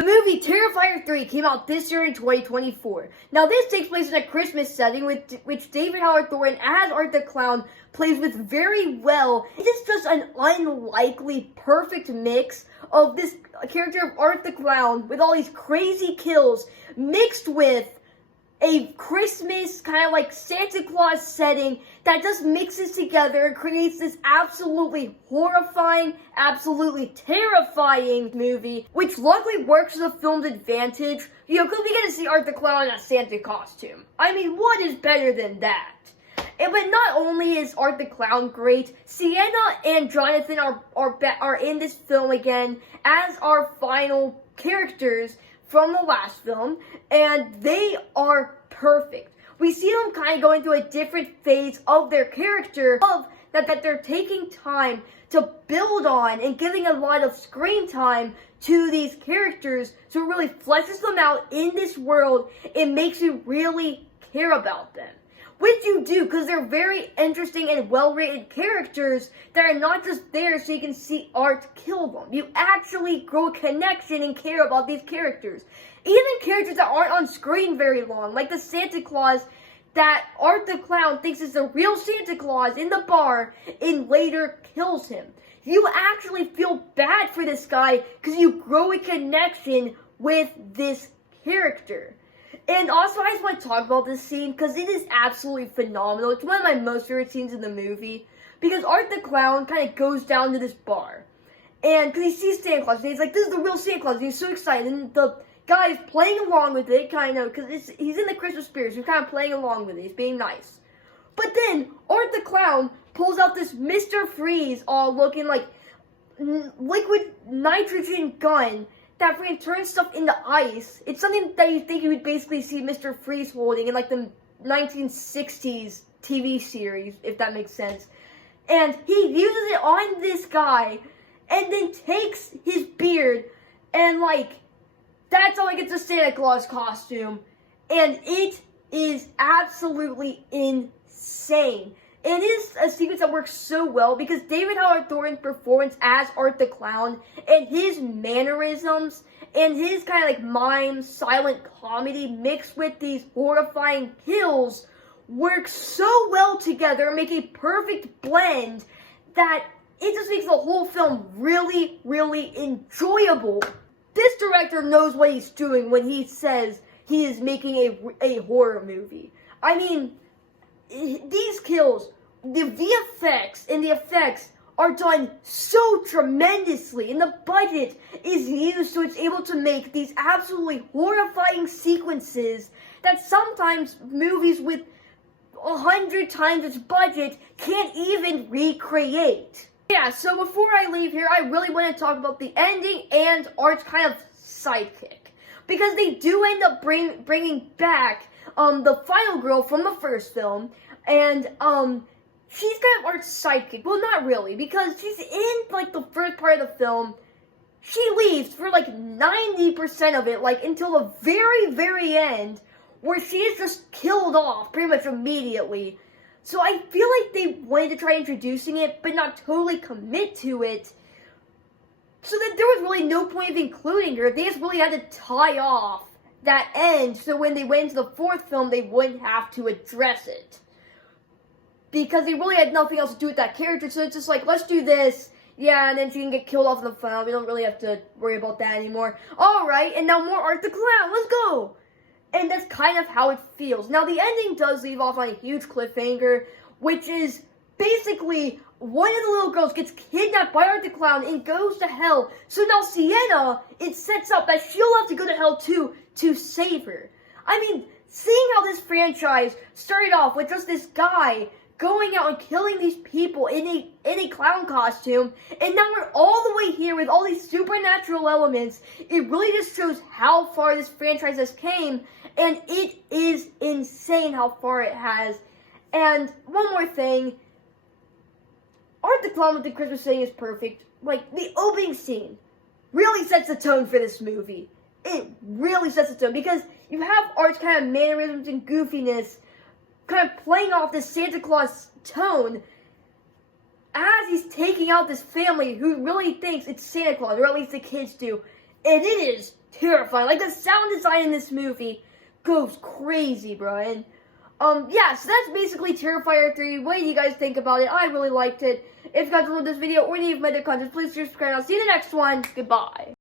The movie Terrifier 3 came out this year in 2024. Now this takes place in a Christmas setting which David Howard Thornton as Art the Clown plays with very well. It is just an unlikely perfect mix of this character of Art the Clown with all these crazy kills mixed with a Christmas kind of like Santa Claus setting that just mixes together and creates this absolutely horrifying, absolutely terrifying movie, which luckily works to the film's advantage, because we get to see Art the Clown in a Santa costume. I mean, what is better than that? But not only is Art the Clown great, Sienna and Jonathan are in this film again as our final characters from the last film, and they are perfect. We see them kind of going through a different phase of their character, that they're taking time to build on and giving a lot of screen time to these characters, so it really fleshes them out in this world. It makes you really care about them. Which you do, because they're very interesting and well-written characters that are not just there so you can see Art kill them. You actually grow a connection and care about these characters. Even characters that aren't on screen very long, like the Santa Claus that Art the Clown thinks is the real Santa Claus in the bar and later kills him. You actually feel bad for this guy because you grow a connection with this character. And also, I just want to talk about this scene because it is absolutely phenomenal. It's one of my most favorite scenes in the movie. Because Art the Clown kind of goes down to this bar. And because he sees Santa Claus, and he's like, this is the real Santa Claus. And he's so excited. And the guy is playing along with it, kind of, because he's in the Christmas spirit. So he's kind of playing along with it. He's being nice. But then, Art the Clown pulls out this Mr. Freeze, all looking like liquid nitrogen gun that freaking turns stuff into ice. It's something that you think you would basically see Mr. Freeze holding in like the 1960s TV series, if that makes sense. And he uses it on this guy, and then takes his beard, and like, that's how he gets a Santa Claus costume. And it is absolutely insane. And it is a sequence that works so well because David Howard Thornton's performance as Art the Clown and his mannerisms and his kind of like mime, silent comedy mixed with these horrifying kills work so well together and make a perfect blend that it just makes the whole film really, really enjoyable. This director knows what he's doing when he says he is making a horror movie. I mean, these kills, the VFX and the effects are done so tremendously, and the budget is used so it's able to make these absolutely horrifying sequences that sometimes movies with 100 times its budget can't even recreate. Yeah, so before I leave here, I really want to talk about the ending and Art's kind of sidekick. Because they do end up bringing back the final girl from the first film, and she's kind of Art's sidekick. Well, not really, because she's in like the first part of the film. She leaves for like 90% of it, like until the very, very end, where she is just killed off pretty much immediately. So I feel like they wanted to try introducing it, but not totally commit to it. So that there was really no point of including her. They just really had to tie off that end, so when they went into the fourth film, they wouldn't have to address it. Because they really had nothing else to do with that character, so it's just like, let's do this, yeah, and then she can get killed off in the final. We don't really have to worry about that anymore. Alright, and now more Art the Clown, let's go! And that's kind of how it feels. Now, the ending does leave off on a huge cliffhanger, which is basically one of the little girls gets kidnapped by Art the Clown and goes to hell. So now Sienna, it sets up that she'll have to go to hell too to save her. I mean, seeing how this franchise started off with just this guy going out and killing these people in a clown costume, and now we're all the way here with all these supernatural elements, it really just shows how far this franchise has came, and it is insane how far it has. And one more thing, Art the Clown with the Christmas setting is perfect. Like, the opening scene really sets the tone for this movie. It really sets the tone, because you have Art's kind of mannerisms and goofiness kind of playing off this Santa Claus tone as he's taking out this family who really thinks it's Santa Claus, or at least the kids do. and it is terrifying. Like, the sound design in this movie goes crazy, bro. And, yeah, so that's basically Terrifier 3. What do you guys think about it? I really liked it. If you guys loved this video or any of my other content, please subscribe. I'll see you in the next one. Goodbye.